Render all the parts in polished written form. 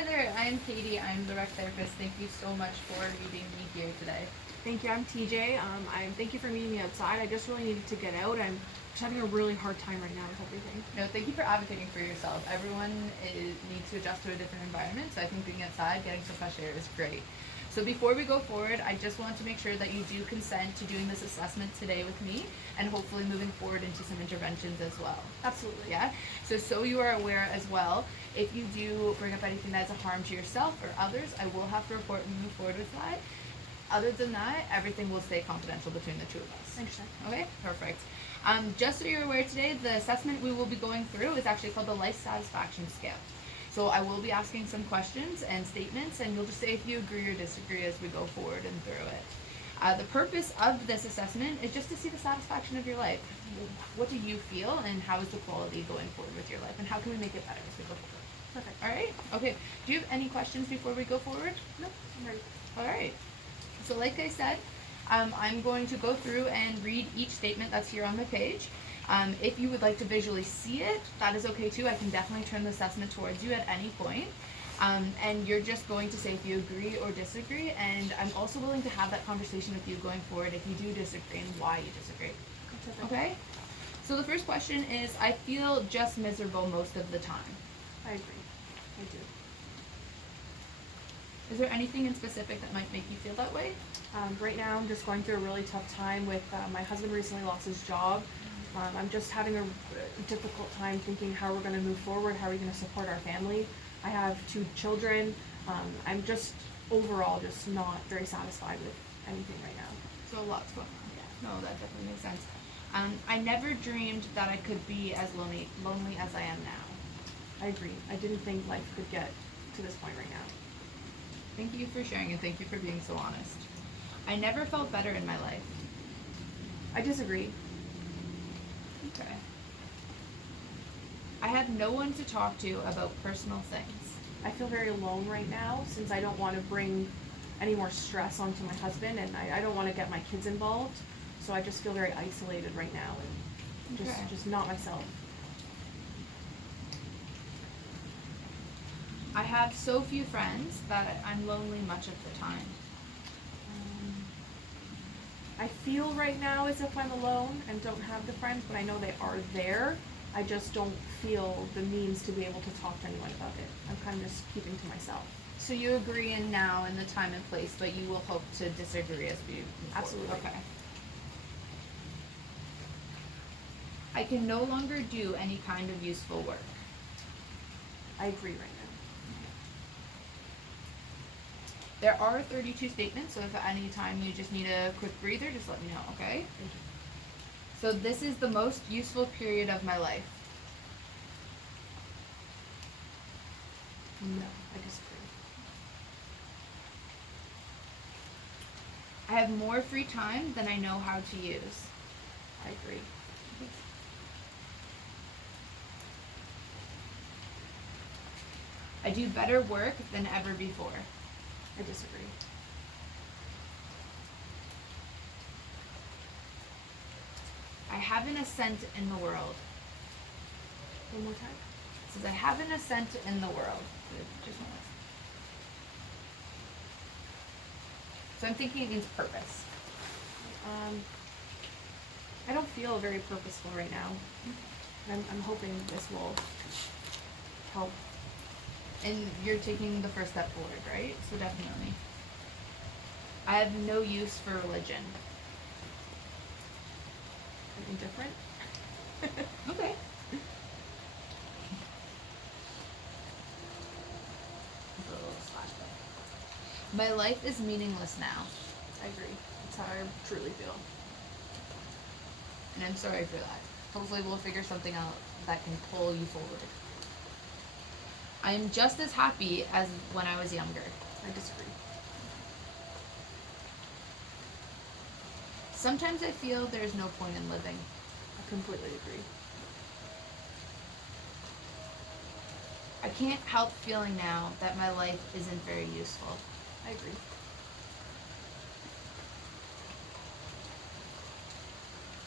Hi there, I'm Katie. I'm the rec therapist. Thank you so much for meeting me here today. Thank you. I'm TJ. Thank you for meeting me outside. I just really needed to get out. I'm just having a really hard time right now with everything. No, thank you for advocating for yourself. Everyone needs to adjust to a different environment, so I think being outside, getting some fresh air is great. So before we go forward, I just want to make sure that you do consent to doing this assessment today with me and hopefully moving forward into some interventions as well. Absolutely. Yeah? So you are aware as well, if you do bring up anything that's a harm to yourself or others, I will have to report and move forward with that. Other than that, everything will stay confidential between the two of us. I understand. Okay, perfect. Just so you're aware today, the assessment we will be going through is actually called the Life Satisfaction Scale. So I will be asking some questions and statements, and you'll just say if you agree or disagree as we go forward and through it. The purpose of this assessment is just to see the satisfaction of your life. What do you feel, and how is the quality going forward with your life, and how can we make it better as we go forward? Perfect. All right? Okay. Do you have any questions before we go forward? No, I'm ready. All right. So like I said, I'm going to go through and read each statement that's here on the page. If you would like to visually see it, that is okay too. I can definitely turn the assessment towards you at any point. And you're just going to say if you agree or disagree, and I'm also willing to have that conversation with you going forward if you do disagree and why you disagree. Okay? So the first question is, I feel just miserable most of the time. I agree. I do. Is there anything in specific that might make you feel that way? Right now, I'm just going through a really tough time with my husband recently lost his job. I'm just having a difficult time thinking how we're going to move forward, how are we going to support our family. I have 2 children. I'm just overall just not very satisfied with anything right now. So lots going on. Yeah. No, that definitely makes sense. I never dreamed that I could be as lonely as I am now. I agree. I didn't think life could get to this point right now. Thank you for sharing and thank you for being so honest. I never felt better in my life. I disagree. Okay. I have no one to talk to about personal things. I feel very alone right now since I don't want to bring any more stress onto my husband, and I don't want to get my kids involved. So I just feel very isolated right now and just not myself. I have so few friends that I'm lonely much of the time. I feel right now as if I'm alone and don't have the friends, but I know they are there. I just don't feel the means to be able to talk to anyone about it. I'm kind of just keeping to myself. So you agree in now in the time and place, but you will hope to disagree as we move Absolutely. forward. Okay. I can no longer do any kind of useful work. I agree right now. There are 32 statements, so if at any time you just need a quick breather, just let me know, okay? Thank you. So this is the most useful period of my life. No, I disagree. I have more free time than I know how to use. I agree. I do better work than ever before. I disagree. I haven't a cent in the world. One more time. It says I haven't a cent in the world. Just one last. So I'm thinking it means purpose. I don't feel very purposeful right now. I'm hoping this will help. And you're taking the first step forward, right? So definitely. I have no use for religion. I'm indifferent. Okay. Put a little slash there. My life is meaningless now, I agree. That's how I truly feel. and I'm sorry for that. Hopefully we'll figure something out that can pull you forward. I am just as happy as when I was younger. I disagree. Sometimes I feel there's no point in living. I completely agree. I can't help feeling now that my life isn't very useful. I agree.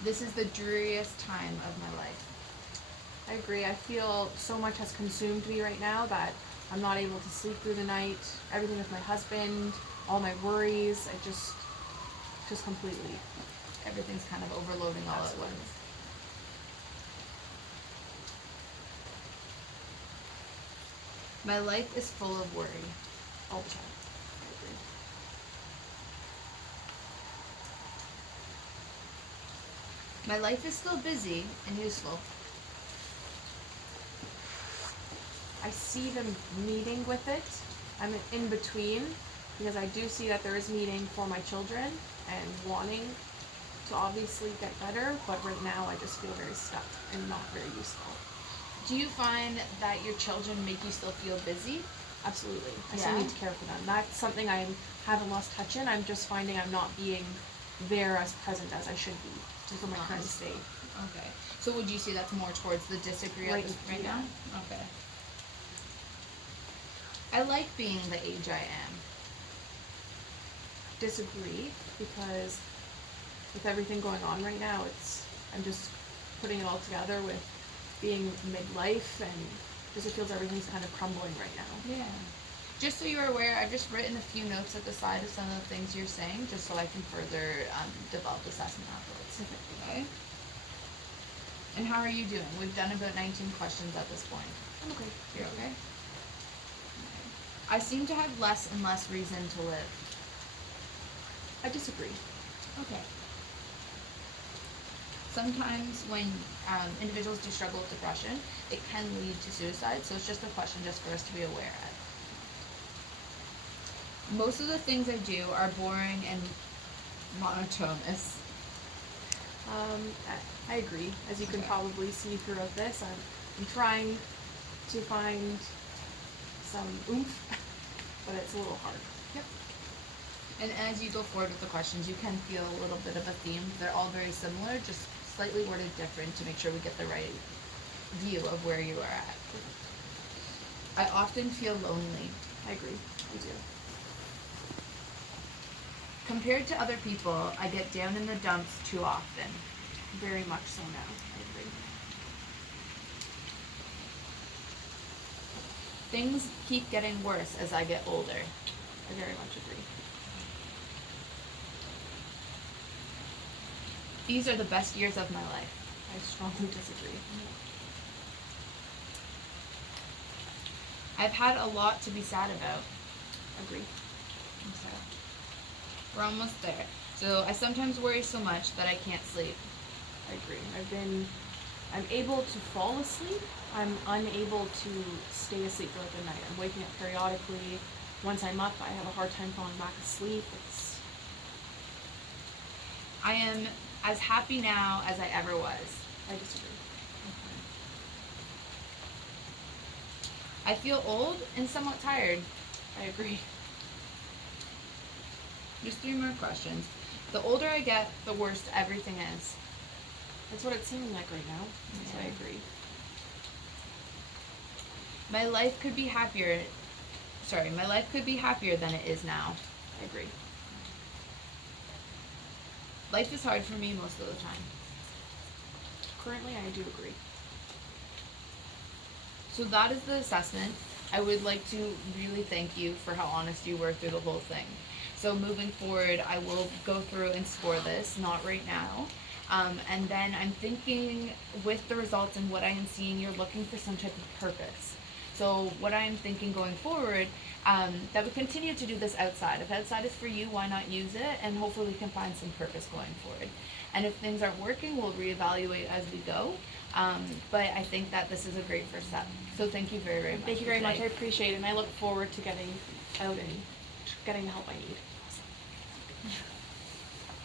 This is the dreariest time of my life. I agree. I feel so much has consumed me right now that I'm not able to sleep through the night. Everything with my husband, all my worries, I just completely. Everything's kind of overloading all at once. My life is full of worry. All the time. I agree. My life is still busy and useful. I see them meeting with it. I'm in between because I do see that there is meeting for my children and wanting to obviously get better, but right now I just feel very stuck and not very useful. Do you find that your children make you still feel busy? Absolutely. I still Yeah? need to care for them. That's something I haven't lost touch in. I'm just finding I'm not being there as present as I should be for my current state. Okay. So would you say that's more towards the disagree Right, right yeah. now? Okay. I like being the age I am. Disagree because with everything going on right now, I'm just putting it all together with being midlife and just it feels everything's kind of crumbling right now. Yeah. Just so you're aware, I've just written a few notes at the side of some of the things you're saying, just so I can further develop the assessment afterwards. Okay. And how are you doing? We've done about 19 questions at this point. I'm okay. You're okay? I seem to have less and less reason to live. I disagree. Okay. Sometimes when individuals do struggle with depression, it can lead to suicide, so it's just a question just for us to be aware of. Most of the things I do are boring and monotonous. I agree. As you can Okay. probably see throughout this, I'm trying to find some oomph, but it's a little hard. Yep. And as you go forward with the questions, you can feel a little bit of a theme. They're all very similar, just slightly worded different to make sure we get the right view of where you are at. I often feel lonely. I agree. I do. Compared to other people, I get down in the dumps too often. Very much so now. I agree. Things keep getting worse as I get older. I very much agree. These are the best years of my life. I strongly disagree. I've had a lot to be sad about. Agree. We're almost there. So I sometimes worry so much that I can't sleep. I agree. I'm able to fall asleep. I'm unable to stay asleep throughout the night. I'm waking up periodically. Once I'm up, I have a hard time falling back asleep. I am as happy now as I ever was. I disagree. I feel old and somewhat tired. I agree. Just 3 more questions. The older I get, the worse everything is. That's what it's seeming like right now. So I Yeah. agree. My life could be happier. My life could be happier than it is now. I agree. Life is hard for me most of the time. Currently, I do agree. So that is the assessment. I would like to really thank you for how honest you were through the whole thing. So moving forward, I will go through and score this, not right now. And then I'm thinking with the results and what I am seeing, you're looking for some type of purpose. So what I'm thinking going forward, that we continue to do this outside. If outside is for you, why not use it? And hopefully we can find some purpose going forward. And if things aren't working, we'll reevaluate as we go. But I think that this is a great first step. So thank you very, very much. Thank you for very much. I today. appreciate it, and I look forward to getting out and getting the help I need.